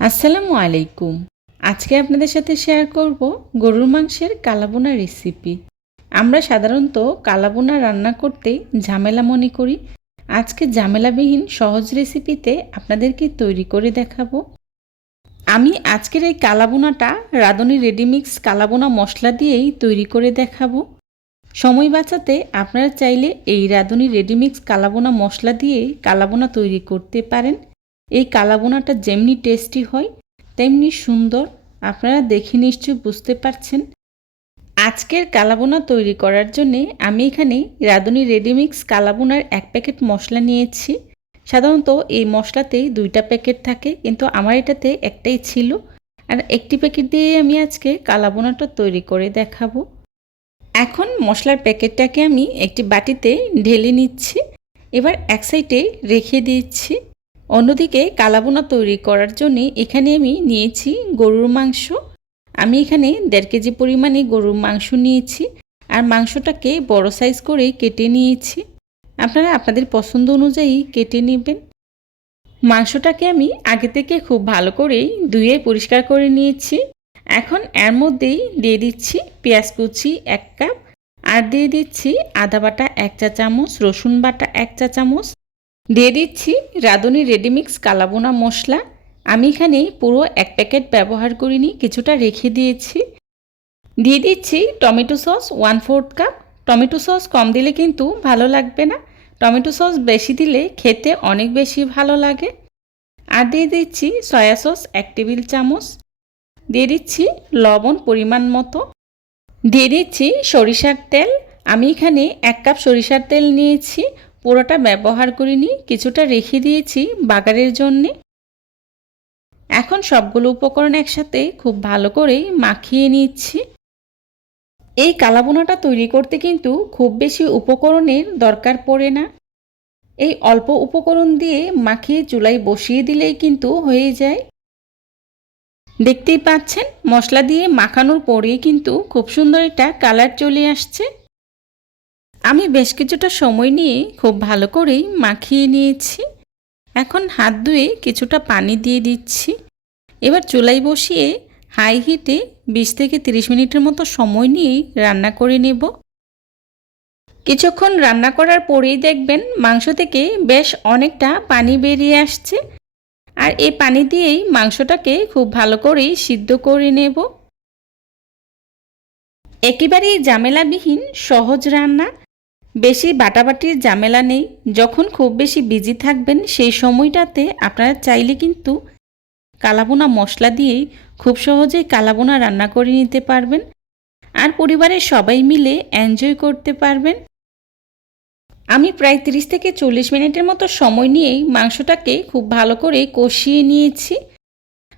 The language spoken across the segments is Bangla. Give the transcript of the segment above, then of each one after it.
আসসালামু আলাইকুম। আজকে আপনাদের সাথে শেয়ার করব গরুর মাংসের কালাবোনা রেসিপি। আমরা সাধারণত কালাবোনা রান্না করতে ঝামেলা মনে করি। আজকে ঝামেলাবিহীন সহজ রেসিপিতে আপনাদেরকে তৈরি করে দেখাবো। আমি আজকের এই কালাবোনাটা রাঁধুনি রেডিমিক্স কালাবোনা মশলা দিয়েই তৈরি করে দেখাবো। সময় বাঁচাতে আপনারা চাইলে এই রাঁধুনি রেডিমিক্স কালাবোনা মশলা দিয়েই কালাবোনা তৈরি করতে পারেন। এই কালাবোনাটা যেমনি টেস্টি হয় তেমনি সুন্দর। আপনারা দেখে নিশ্চয়ই বুঝতে পারছেন। আজকের কালাবোনা তৈরি করার জন্যে আমি এখানে রাঁধুনি রেডিমিক্স কালাবোনার 1 প্যাকেট মশলা নিয়েছি। সাধারণত এই মশলাতেই 2টা প্যাকেট থাকে, কিন্তু আমার এটাতে একটাই ছিল। আর একটি প্যাকেট দিয়ে আমি আজকে কালাবোনাটা তৈরি করে দেখাবো। এখন মশলার প্যাকেটটাকে আমি একটি বাটিতে ঢেলে নিচ্ছি। এবার এক সাইডে রেখে দিচ্ছি। অন্যদিকে কালাবোনা তৈরি করার জন্য এখানে আমি নিয়েছি গরুর মাংস। আমি এখানে 1.5 কেজি পরিমাণে গরুর মাংস নিয়েছি। আর মাংসটাকে বড় সাইজ করে কেটে নিয়েছি। আপনারা আপনাদের পছন্দ অনুযায়ী কেটে নেবেন। মাংসটাকে আমি আগে থেকে খুব ভালো করেই ধুয়ে পরিষ্কার করে নিয়েছি। এখন এর মধ্যেই দিয়ে দিচ্ছি পেঁয়াজ কুচি 1 কাপ, আর দিয়ে দিচ্ছি আদা বাটা 1 চা চামচ, রসুন বাটা 1 চা চামচ, দিয়ে দিচ্ছি রাঁধুনি রেডিমিক্স কালাবোনা মশলা। আমি এখানে পুরো 1 প্যাকেট ব্যবহার করিনি, কিছুটা রেখে দিয়েছি। দিয়ে দিচ্ছি tomato sauce 1/4 cup. Tomato sauce কম দিলে কিন্তু ভালো লাগবে না, টমেটো সস বেশি দিলে খেতে অনেক বেশি ভালো লাগে। আর দিয়ে দিচ্ছি সয়া সস 1 টেবিল চামচ, দিয়ে দিচ্ছি লবণ পরিমাণ মতো, দিয়ে দিচ্ছি সরিষার তেল। আমি এখানে 1 কাপ সরিষার তেল নিয়েছি, পুরোটা ব্যবহার করিনি, কিছুটা রেখে দিয়েছি বাগারের জন্যে। এখন সবগুলো উপকরণ একসাথে খুব ভালো করে মাখিয়ে নিচ্ছি। এই কালাবোনাটা তৈরি করতে কিন্তু খুব বেশি উপকরণের দরকার পড়ে না। এই অল্প উপকরণ দিয়ে মাখিয়ে চুলায় বসিয়ে দিলেই কিন্তু হয়ে যায়। দেখতেই পাচ্ছেন মশলা দিয়ে মাখানোর পরেই কিন্তু খুব সুন্দর একটা কালার চলে আসছে। আমি বেশ কিছুটা সময় নিয়ে খুব ভালো করেই মাখিয়ে নিয়েছি। এখন হাত ধুয়ে কিছুটা পানি দিয়ে দিচ্ছি। এবার চুলায় বসিয়ে হাই হিটে 20 থেকে 30 মিনিটের মতো সময় নিয়েই রান্না করে নেব। কিছুক্ষণ রান্না করার পরেই দেখবেন মাংস থেকে বেশ অনেকটা পানি বেরিয়ে আসছে। আর এই পানি দিয়েই মাংসটাকে খুব ভালো করেই সিদ্ধ করে নেব। একেবারেই ঝামেলাবিহীন সহজ রান্না, বেশি বাটাবাটির ঝামেলা নেই। যখন খুব বেশি বিজি থাকবেন সেই সময়টাতে আপনারা চাইলে কিন্তু কালাবোনা মশলা দিয়েই খুব সহজেই কালাবোনা রান্না করে নিতে পারবেন। আর পরিবারের সবাই মিলে এনজয় করতে পারবেন। আমি প্রায় 30 থেকে 40 মিনিটের মতো সময় নিয়েই মাংসটাকে খুব ভালো করে কষিয়ে নিয়েছি।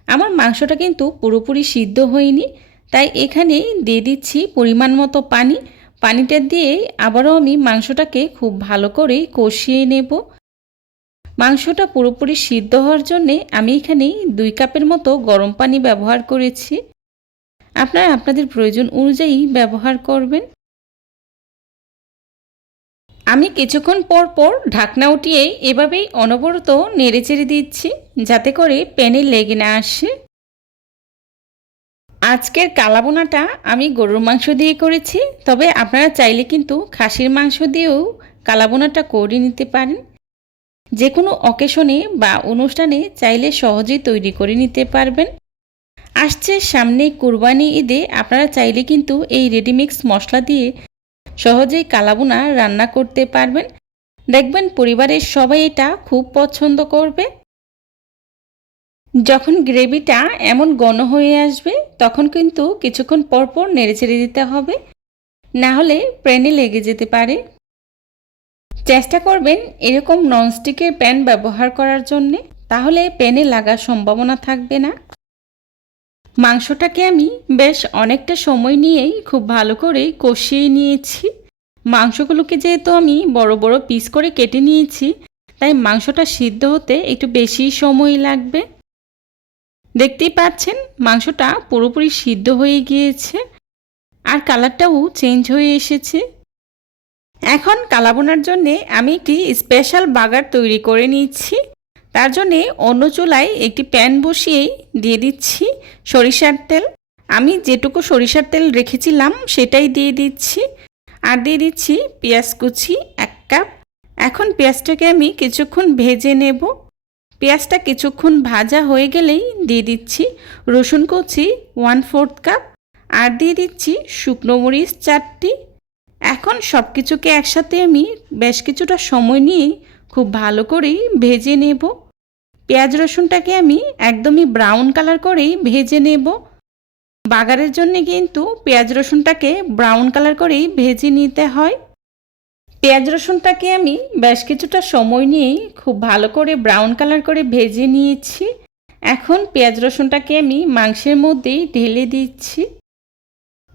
আমার মাংসটা কিন্তু পুরোপুরি সিদ্ধ হয়নি, তাই এখানে দিয়ে দিচ্ছি পরিমাণ মতো পানি। পানিটা দিয়ে আবারও আমি মাংসটাকে খুব ভালো করে কষিয়ে নেব। মাংসটা পুরোপুরি সিদ্ধ হওয়ার জন্যে আমি এখানে 2 কাপের মতো গরম পানি ব্যবহার করেছি। আপনারা আপনাদের প্রয়োজন অনুযায়ী ব্যবহার করবেন। আমি কিছুক্ষণ পর পর ঢাকনা উঠিয়ে এভাবেই অনবরত নেড়েচেড়ে দিচ্ছি, যাতে করে প্যানে লেগে না আসে। আজকের কালাবোনাটা আমি গরুর মাংস দিয়ে করেছি, তবে আপনারা চাইলে কিন্তু খাসির মাংস দিয়েও কালাবোনাটা করে নিতে পারেন। যে কোনো অকেশনে বা অনুষ্ঠানে চাইলে সহজেই তৈরি করে নিতে পারবেন। আসছে সামনে কুরবানি ঈদে আপনারা চাইলে কিন্তু এই রেডিমিক্স মশলা দিয়ে সহজেই কালাবোনা রান্না করতে পারবেন। দেখবেন পরিবারের সবাই এটা খুব পছন্দ করবে। যখন গ্রেভিটা এমন ঘন হয়ে আসবে তখন কিন্তু কিছুক্ষণ পর পর নেড়েচেড়ে দিতে হবে, না হলে প্যানে লেগে যেতে পারে। চেষ্টা করবেন এরকম ননস্টিকের প্যান ব্যবহার করার জন্যে, তাহলে প্যানে লাগার সম্ভাবনা থাকবে না। মাংসটাকে আমি বেশ অনেকটা সময় নিয়েই খুব ভালো করে কষিয়ে নিয়েছি। মাংসগুলোকে যেহেতু আমি বড় বড় পিস করে কেটে নিয়েছি, তাই মাংসটা সিদ্ধ হতে একটু বেশি সময় লাগবে। দেখতেই পাচ্ছেন মাংসটা পুরোপুরি সিদ্ধ হয়ে গিয়েছে, আর কালারটাও চেঞ্জ হয়ে এসেছে। এখন কালাবোনার জন্যে আমি একটি স্পেশাল বাগার তৈরি করে নিচ্ছি। তার জন্যে অন্য চুলায় একটি প্যান বসিয়েই দিয়ে দিচ্ছি সরিষার তেল। আমি যেটুকু সরিষার তেল রেখেছিলাম সেটাই দিয়ে দিচ্ছি। আর দিয়ে দিচ্ছি পেঁয়াজ কুচি 1 কাপ। এখন পেঁয়াজটাকে আমি কিছুক্ষণ ভেজে নেব। পেঁয়াজটা কিছুক্ষণ ভাজা হয়ে গেলেই দিয়ে দিচ্ছি রসুন কুচি 1/4 কাপ। আর দিয়ে দিচ্ছি শুকনো মরিচ 4টি। এখন সব কিছুকে একসাথে আমি বেশ কিছুটা সময় নিয়ে খুব ভালো করেই ভেজে নেব। পেঁয়াজ রসুনটাকে আমি একদমই ব্রাউন কালার করেই ভেজে নেব। বাগারের জন্য কিন্তু পেঁয়াজ রসুনটাকে ব্রাউন কালার করেই ভেজে নিতে হয়। পেঁয়াজ রসুনটাকে আমি বেশ কিছুটা সময় নিয়েই খুব ভালো করে ব্রাউন কালার করে ভেজে নিয়েছি। এখন পেঁয়াজ রসুনটাকে আমি মাংসের মধ্যেই ঢেলে দিচ্ছি।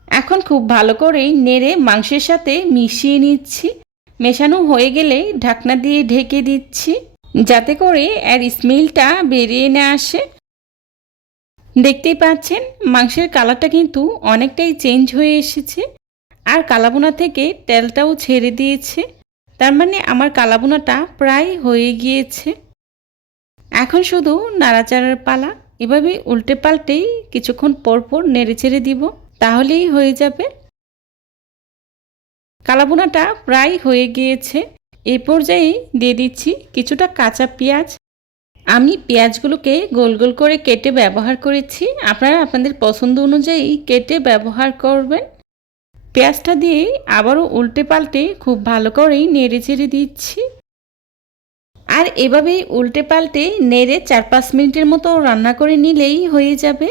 এখন খুব ভালো করেই নেড়ে মাংসের সাথে মিশিয়ে নিচ্ছি। মেশানো হয়ে গেলে ঢাকনা দিয়ে ঢেকে দিচ্ছি, যাতে করে এর স্মেলটা বেরিয়ে না আসে। দেখতেই পাচ্ছেন মাংসের কালারটা কিন্তু অনেকটাই চেঞ্জ হয়ে এসেছে, আর কালাবোনা থেকে তেলটাও ছেড়ে দিয়েছে। তার মানে আমার কালাবোনাটা প্রায় হয়ে গিয়েছে। এখন শুধু নাড়াচাড়ার পালা। এভাবে উল্টে পাল্টেই কিছুক্ষণ পর পর নেড়ে ছেড়ে দিব, তাহলেই হয়ে যাবে। কালাবোনাটা প্রায় হয়ে গিয়েছে। এই পর্যায়ে দিয়ে দিচ্ছি কিছুটা কাঁচা পেঁয়াজ। আমি পেঁয়াজগুলোকে গোল গোল করে কেটে ব্যবহার করেছি। আপনারা আপনাদের পছন্দ অনুযায়ী কেটে ব্যবহার করবেন। পেঁয়াজটা দিয়ে আবারও উল্টে পাল্টে খুব ভালো করেই নেড়ে চেড়ে দিচ্ছি। আর এভাবেই উল্টে পাল্টে নেড়ে 4-5 মিনিটের মতো রান্না করে নিলেই হয়ে যাবে।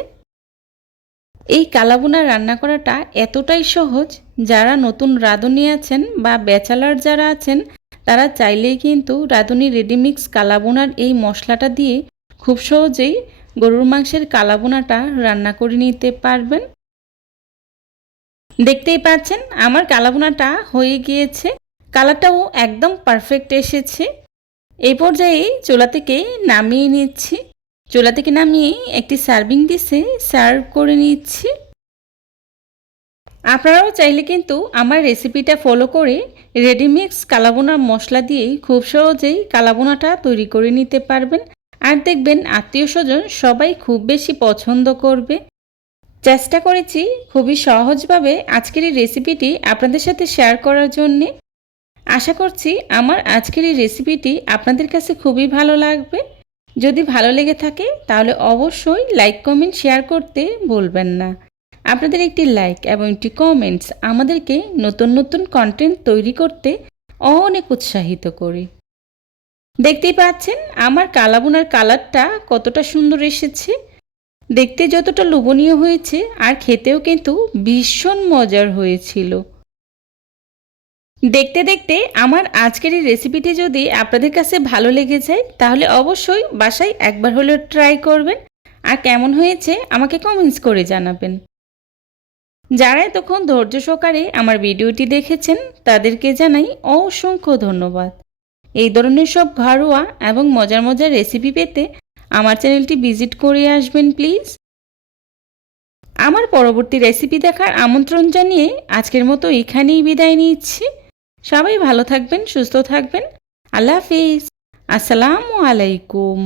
এই কালাবোনা রান্না করাটা এতটাই সহজ, যারা নতুন রাঁধুনি আছেন বা ব্যাচেলার যারা আছেন তারা চাইলেই কিন্তু রাঁধুনি রেডিমিক্স কালাবোনার এই মশলাটা দিয়ে খুব সহজেই গরুর মাংসের কালাবোনাটা রান্না করে নিতে পারবেন। দেখতেই পাচ্ছেন আমার কালাবোনাটা হয়ে গিয়েছে। কালারটাও একদম পারফেক্ট এসেছে। এই পর্যায়ে চুলা থেকে নামিয়ে নিচ্ছি। চুলা থেকে নামিয়ে একটি সার্ভিং ডিশে সার্ভ করে নিচ্ছি। আপনারাও চাইলে কিন্তু আমার রেসিপিটা ফলো করে রেডিমিক্স কালাবোনা মশলা দিয়েই খুব সহজেই কালাবোনাটা তৈরি করে নিতে পারবেন। আর দেখবেন আত্মীয় স্বজন সবাই খুব বেশি পছন্দ করবে। চেষ্টা করেছি খুবই সহজভাবে আজকের এই রেসিপিটি আপনাদের সাথে শেয়ার করার জন্যে। আশা করছি আমার আজকের এই রেসিপিটি আপনাদের কাছে খুবই ভালো লাগবে। যদি ভালো লেগে থাকে তাহলে অবশ্যই লাইক কমেন্ট শেয়ার করতে ভুলবেন না। আপনাদের একটি লাইক এবং একটি কমেন্টস আমাদেরকে নতুন নতুন কন্টেন্ট তৈরি করতে অনেক উৎসাহিত করে। দেখতেই পাচ্ছেন আমার কালাবোনার কালারটা কতটা সুন্দর এসেছে। দেখতে যতটা লোভনীয় হয়েছে আর খেতেও কিন্তু ভীষণ মজার হয়েছিল। দেখতে দেখতে আমার আজকের এই রেসিপিটি যদি আপনাদের কাছে ভালো লেগে যায় তাহলে অবশ্যই বাসায় একবার হলেও ট্রাই করবেন। আর কেমন হয়েছে আমাকে কমেন্টস করে জানাবেন। যারা এতক্ষণ ধৈর্য সহকারে আমার ভিডিওটি দেখেছেন তাদেরকে জানাই অসংখ্য ধন্যবাদ। এই ধরনের সব ঘরোয়া এবং মজার মজার রেসিপি পেতে আমার চ্যানেলটি ভিজিট করে আসবেন প্লিজ। আমার পরবর্তী রেসিপি দেখার আমন্ত্রণ জানিয়ে আজকের মতো এখানেই বিদায় নিচ্ছি। সবাই ভালো থাকবেন, সুস্থ থাকবেন। আল্লাহ হাফিজ। আসসালামু আলাইকুম।